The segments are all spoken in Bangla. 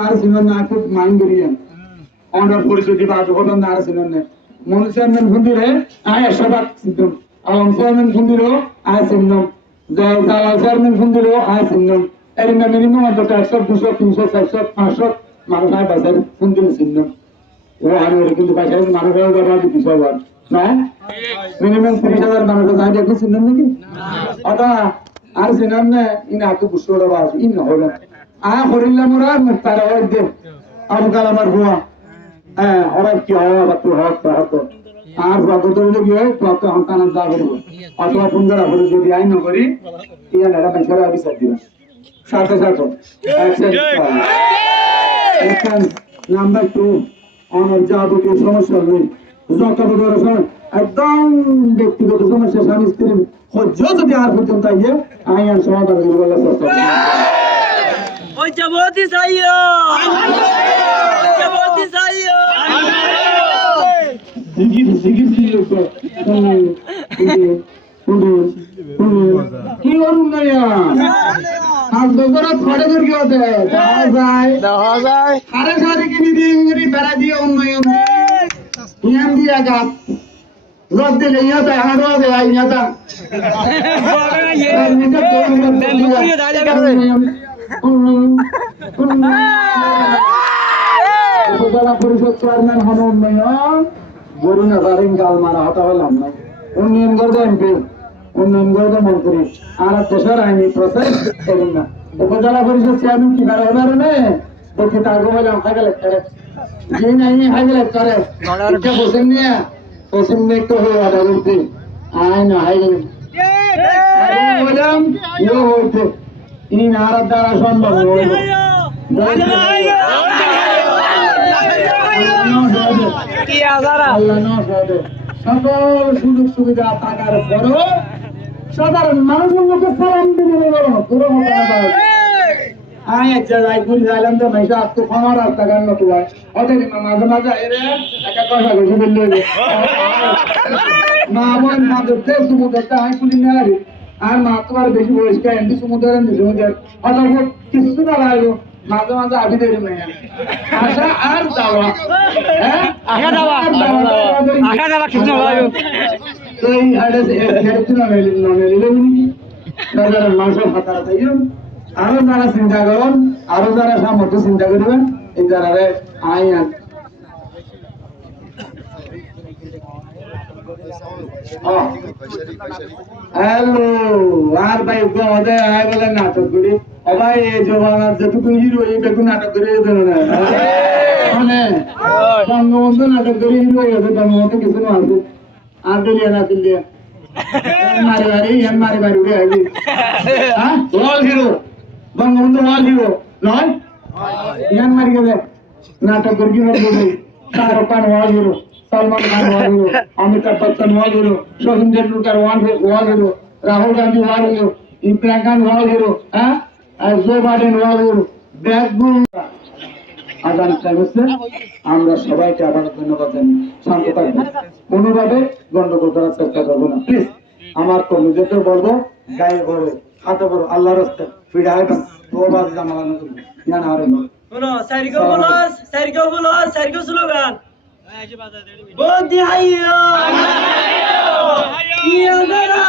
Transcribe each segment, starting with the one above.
আর সিনন না খুব মাইন্ড করিয়েন অনার পরিস্থিতি বা ঘটনা না আর সিনন না মনুষ্যের ফুন্দিরে আয় সবাক সিদ্ধম আলম চেয়ারম্যান ফুন্দিরও আয় সিন্ধম জালাল চেয়ারম্যান ফুন্দিরও আয় সিন্ধম এর মিনিমাম অন্তত 100 200 300 400 500 মানুষ আয় বাজার ফুন্দির সিন্ধম ও আর ওর কিন্তু বাজার মানুষের দ্বারা দিতে সবার না মিনিমাম 30,000 মানুষ আয় দেখো সিন্ধম নাকি আদা আর সিনন না ইনা তো বুঝতে পারবা ইন হলো আয় হরিল্লা মোরা মুক্তার হয় দে আবু কালামার হুয়া হ্যাঁ ওরা কি হওয়া বা তুই হক হক আর যত কি হয় তত সন্তান যা করবো অথবা সুন্দর করে যদি আইন করি ইয়া না বিচার বিচার দিবা সাথে সাথে নাম্বার 2 অনার যাবতীয় সমস্যা নেই যত বড় সমস্যা একদম ব্যক্তিগত সমস্যা স্বামী স্ত্রীর হজ্জ যদি আর পর্যন্ত আইয়ে আইন সমাধান করবো ওই যাবতি চাইও ওই যাবতি চাইও জিগির তো কি করুন না আর দোকানে খড়ে করে কি হতে দেখা যায় আরে সারি কিনে দিয়ে ইংরি বেড়া দিয়ে উন্নয়ন ইয়ান দিয়া গাছ রদ দিলে ইয়াতা হাড়ো দে ইয়াতা উপজেলা পরিষদ চেয়ারম্যান হন উন্নয়ন গরুনা জারিম গাল মারা হতা হলাম না উন্নয়ন করবে এমপি উন্নয়ন করবে মন্ত্রী আর দেশের আইনি প্রসেস করুন না উপজেলা পরিষদ চেয়ারম্যান কি বেড়া হবার নে ওকে তাগো হলাম হাইগেলে করে যে নাই হাইগেলে করে এটা বসেন নিয়ে বসেন নিয়ে তো হয়ে আদা করতে আয় না হাইগেলে বললাম ইয়ে হইতে ইন আর দ্বারা সম্ভব নয় সকল সুযোগ সুবিধা থাকার পরও সাধারণ মানুষের লোকে সালাম দিলে পুরো আয় যাই ঘুরে যাইলাম তো ভাইসা তো খামার রাস্তা গান মতো হয় ওদের মাঝে মাঝে এরে একটা কথা বলছে বললে মা বোন মা দেখতে সমুদ্রটা আয় পুলি নেলারি আর মা তোমার বেশি বয়স্ক এমনি সমুদ্র অথবা কিছু না লাগলো মাঝে মাঝে আবি দেবে মেয়ে আশা আর যাওয়া হ্যাঁ আশা যাওয়া কিছু লাগলো এই আরে একটু না নিলে সাধারণ মানুষের হাতারা তাই আরো যারা চিন্তা করুন আরো যারা সামর্থ্য চিন্তা করবেন এই যারা আইন হ্যালো আর ভাই গদে আয় বলে নাটক করি ভাই এই জবানার যেটুকুন হিরো এই বেগুন নাটক করে দেন না মানে বঙ্গবন্ধু নাটক করে হিরো হয়েছে বঙ্গবন্ধু কিছু না আছে আর দিলিয়া না দিলিয়া মারি বাড়ি উঠে আসবি হ্যাঁ ওয়াল হিরো বঙ্গবন্ধু ওয়াল হিরো নয় ইয়ান মারি গেলে নাটক করে কি বলবো শাহরুখ খান ওয়াল হিরো सलमान खान वाल हो अमिताभ बच्चन वाल हो सचिन तेंदुलकर वाल हो राहुल गांधी वाल हो इमरान खान वाल हो हाँ जो बाइडेन वाल हो बैकबोन আগামী সেমিস্টার আমরা সবাইকে আবার ধন্যবাদ জানাই শান্ত থাকবেন কোনোভাবে গন্ডগোল করার চেষ্টা করবো না প্লিজ আমার কর্মীদেরকে বলবো গায়ে ভরে হাতে ভরে আল্লাহর রাস্তায় ফিরে আসবেন তো বাদ জামালানো না না আরে বলো সাইরিকো slogan Bodi hayo, iya dara,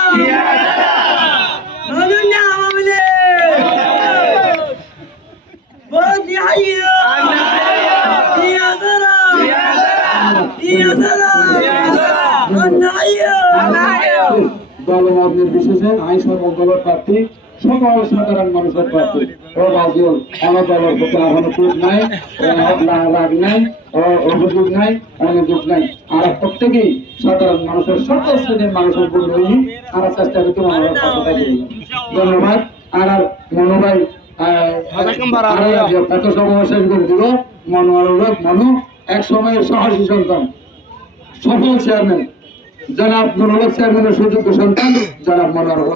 manunya amile. Bodi hayo, iya dara, manunya. দলমতের বিশেষে আইন সর্বদলের প্রার্থী সকল সাধারণ মানুষের প্রার্থী ও বাজুল আমার দলের প্রতি এখনো সুযোগ নাই রাগ নাই অভিযোগ নাই অনুযোগ নাই আর প্রত্যেকেই সাধারণ মানুষের সকল শ্রেণীর মানুষের বন্ধু আমরা চেষ্টা করতে আমাদের পাশে থাকি ধন্যবাদ আর মনোভাই এত সময় শেষ করে দিল মনু এক সময়ের সাহসী সন্তান সফল চেয়ারম্যান জনাব মনোরক চেয়ারম্যানের সুযোগ্য সন্তান জনাব মনোরক